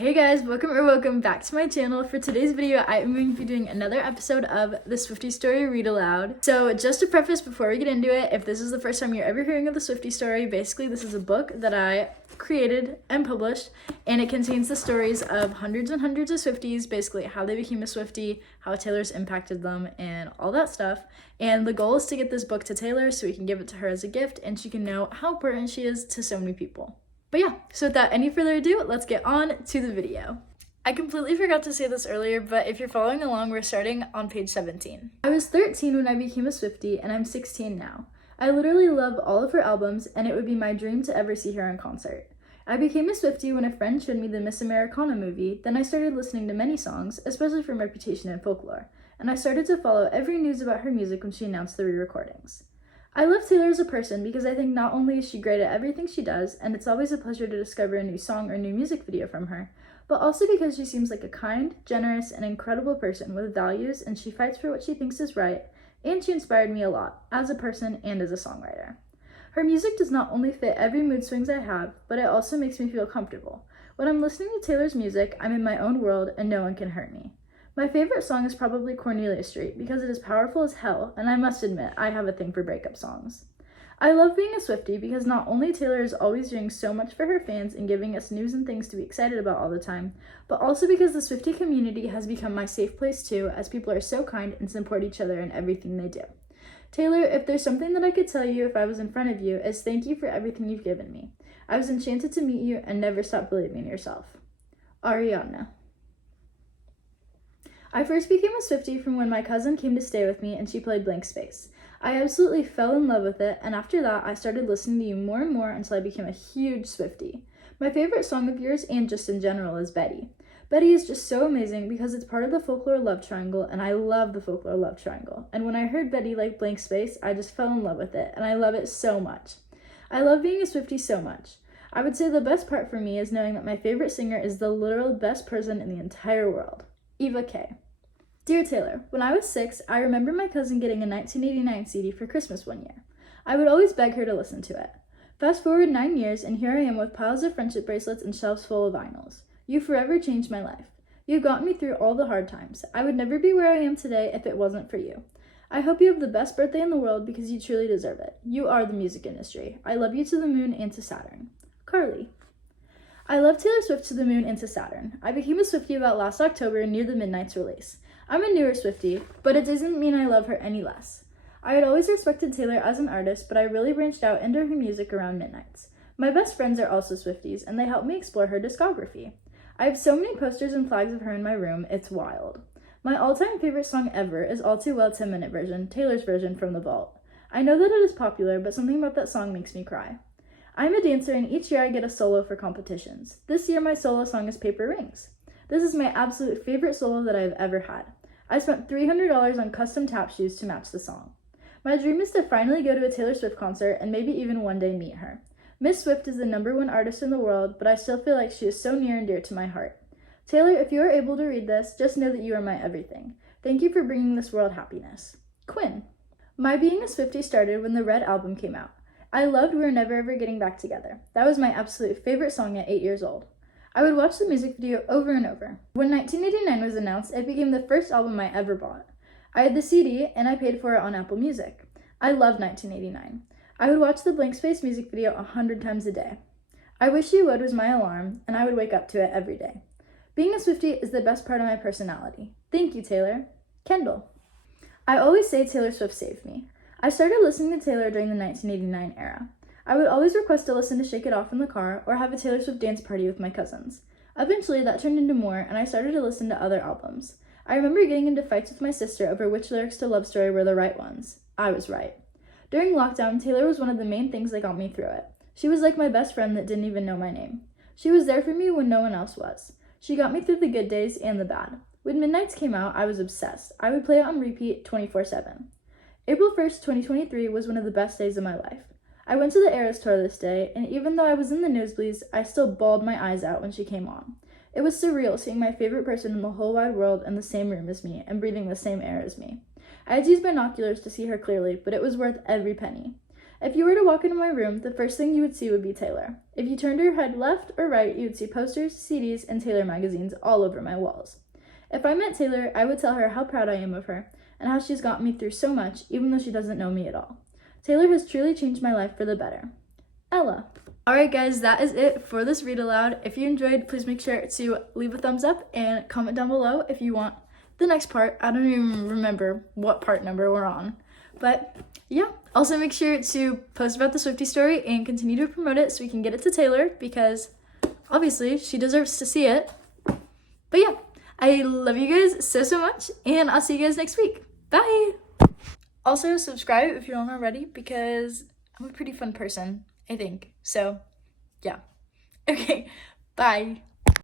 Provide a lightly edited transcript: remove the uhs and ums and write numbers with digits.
Hey guys, welcome back to my channel. For today's video, I am going to be doing another episode of the Swiftie Story Read Aloud. So just to preface before we get into it, if this is the first time you're ever hearing of the Swiftie Story, basically this is a book that I created and published, and it contains the stories of hundreds and hundreds of Swifties, basically how they became a Swiftie, how Taylor's impacted them, and all that stuff. And the goal is to get this book to Taylor so we can give it to her as a gift and she can know how important she is to so many people. But yeah, so without any further ado, let's get on to the video. I completely forgot to say this earlier, but if you're following along, we're starting on page 17. I was 13 when I became a Swiftie, and I'm 16 now. I literally love all of her albums, and it would be my dream to ever see her in concert. I became a Swiftie when a friend showed me the Miss Americana movie, then I started listening to many songs, especially from Reputation and Folklore, and I started to follow every news about her music when she announced the re-recordings. I love Taylor as a person because I think not only is she great at everything she does, and it's always a pleasure to discover a new song or new music video from her, but also because she seems like a kind, generous, and incredible person with values, and she fights for what she thinks is right, and she inspired me a lot, as a person and as a songwriter. Her music does not only fit every mood swings I have, but it also makes me feel comfortable. When I'm listening to Taylor's music, I'm in my own world and no one can hurt me. My favorite song is probably Cornelia Street because it is powerful as hell, and I must admit, I have a thing for breakup songs. I love being a Swiftie because not only Taylor is always doing so much for her fans and giving us news and things to be excited about all the time, but also because the Swiftie community has become my safe place too, as people are so kind and support each other in everything they do. Taylor, if there's something that I could tell you if I was in front of you, is thank you for everything you've given me. I was enchanted to meet you and never stop believing in yourself. Ariana. I first became a Swiftie from when my cousin came to stay with me and she played Blank Space. I absolutely fell in love with it, and after that I started listening to you more and more until I became a huge Swiftie. My favorite song of yours, and just in general, is Betty. Betty is just so amazing because it's part of the Folklore love triangle, and I love the Folklore love triangle. And when I heard Betty like Blank Space, I just fell in love with it, and I love it so much. I love being a Swiftie so much. I would say the best part for me is knowing that my favorite singer is the literal best person in the entire world. Eva K. Dear Taylor, when I was 6, I remember my cousin getting a 1989 CD for Christmas one year. I would always beg her to listen to it. Fast forward 9 years, and here I am with piles of friendship bracelets and shelves full of vinyls. You forever changed my life. You got me through all the hard times. I would never be where I am today if it wasn't for you. I hope you have the best birthday in the world because you truly deserve it. You are the music industry. I love you to the moon and to Saturn. Carly. I love Taylor Swift to the moon and to Saturn. I became a Swiftie about last October near the Midnight's release. I'm a newer Swiftie, but it doesn't mean I love her any less. I had always respected Taylor as an artist, but I really branched out into her music around Midnights. My best friends are also Swifties, and they helped me explore her discography. I have so many posters and flags of her in my room, it's wild. My all-time favorite song ever is All Too Well 10-minute version, Taylor's version from The Vault. I know that it is popular, but something about that song makes me cry. I'm a dancer, and each year I get a solo for competitions. This year my solo song is Paper Rings. This is my absolute favorite solo that I have ever had. I spent $300 on custom tap shoes to match the song. My dream is to finally go to a Taylor Swift concert and maybe even one day meet her. Miss Swift is the #1 artist in the world, but I still feel like she is so near and dear to my heart. Taylor, if you are able to read this, just know that you are my everything. Thank you for bringing this world happiness. Quinn. My being a Swiftie started when the Red album came out. I loved We're Never Ever Getting Back Together. That was my absolute favorite song at 8 years old. I would watch the music video over and over. When 1989 was announced, it became the first album I ever bought. I had the CD, and I paid for it on Apple Music. I loved 1989. I would watch the Blank Space music video 100 times a day. I Wish You Would was my alarm, and I would wake up to it every day. Being a Swiftie is the best part of my personality. Thank you, Taylor. Kendall. I always say Taylor Swift saved me. I started listening to Taylor during the 1989 era. I would always request to listen to Shake It Off in the car or have a Taylor Swift dance party with my cousins. Eventually, that turned into more, and I started to listen to other albums. I remember getting into fights with my sister over which lyrics to Love Story were the right ones. I was right. During lockdown, Taylor was one of the main things that got me through it. She was like my best friend that didn't even know my name. She was there for me when no one else was. She got me through the good days and the bad. When Midnights came out, I was obsessed. I would play it on repeat 24/7. April 1st, 2023 was one of the best days of my life. I went to the Eras tour this day, and even though I was in the nosebleeds, I still bawled my eyes out when she came on. It was surreal seeing my favorite person in the whole wide world in the same room as me and breathing the same air as me. I had to use binoculars to see her clearly, but it was worth every penny. If you were to walk into my room, the first thing you would see would be Taylor. If you turned your head left or right, you would see posters, CDs, and Taylor magazines all over my walls. If I met Taylor, I would tell her how proud I am of her and how she's gotten me through so much, even though she doesn't know me at all. Taylor has truly changed my life for the better. Ella. Alright guys, that is it for this read aloud. If you enjoyed, please make sure to leave a thumbs up and comment down below if you want the next part. I don't even remember what part number we're on. But yeah, also make sure to post about the Swiftie story and continue to promote it so we can get it to Taylor, because obviously she deserves to see it. But yeah, I love you guys so much, and I'll see you guys next week. Bye! Also, subscribe if you don't already, because I'm a pretty fun person, I think. So, yeah. Okay, bye.